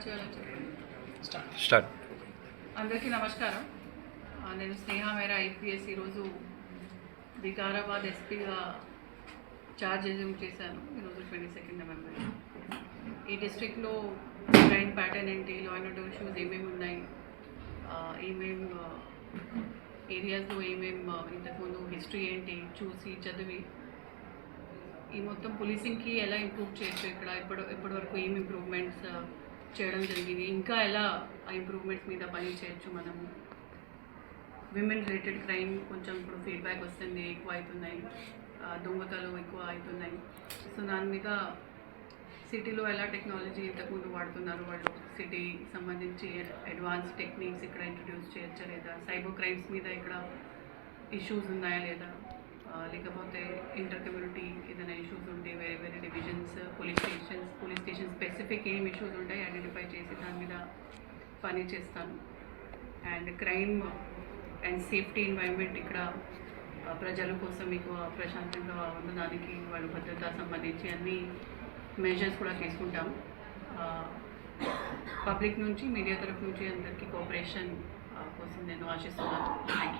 Start చేయాలో చెప్పండి. Start. అందరికీ నమస్కారం. నేను స్నేహ మేరా ఐపీఎస్ ఈరోజు వికారాబాద్ ఎస్పీగా ఛార్జ్ అజ్యూమ్ చేశాను. ఈరోజు 22 నవంబర్. ఈ డిస్ట్రిక్ట్లో క్రైమ్ ప్యాటర్న్ ఏంటి, లా అండ్ ఆర్డర్ ఇష్యూస్ ఏమేమి ఉన్నాయి, ఏమేమి ఏరియాస్లో ఏమేమి ఇంతకుముందు హిస్టరీ ఏంటి చూసి చదివి ఈ మొత్తం పోలీసింగ్కి ఎలా ఇంప్రూవ్ చేయొచ్చు, ఇక్కడ ఇప్పటివరకు ఏం ఇంప్రూవ్మెంట్స్ చేయడం జరిగింది, ఇంకా ఎలా ఆ ఇంప్రూవ్మెంట్స్ మీద పని చేయొచ్చు మనము. విమెన్ రిలేటెడ్ క్రైమ్ కొంచెం ఇప్పుడు ఫీడ్బ్యాక్ వస్తుంది, ఎక్కువ అవుతున్నాయి, దొంగతలు ఎక్కువ అవుతున్నాయి. సో దాని మీద సిటీలో ఎలా టెక్నాలజీ ఇంతకుముందు వాడుతున్నారు వాళ్ళు, సిటీ సంబంధించి అడ్వాన్స్ టెక్నిక్స్ ఇక్కడ ఇంట్రడ్యూస్ చేయొచ్చా లేదా, సైబర్ క్రైమ్స్ మీద ఇక్కడ ఇష్యూస్ ఉన్నాయా లేదా, లేకపోతే ఇంటర్ కమ్యూనిటీ ఏదైనా ఇష్యూస్ ఉంటే వేరే వేరే డివిజన్స్ పోలీస్ స్టేషన్ స్పెసిఫిక్ ఏం ఇష్యూస్ ఉంటాయి ఐడెంటిఫై చేసి దాని మీద పని చేస్తాను. And crime and safety environment ఇక్కడ ప్రజల కోసం ఎక్కువ ప్రశాంతంగా ఉండడానికి వాళ్ళ భద్రత సంబంధించి అన్ని మెజర్స్ కూడా తీసుకుంటాం. పబ్లిక్ నుంచి మీడియా తరఫు నుంచి అందరికీ కోఆపరేషన్ కోసం నేను ఆశిస్తున్నాను. Thank you.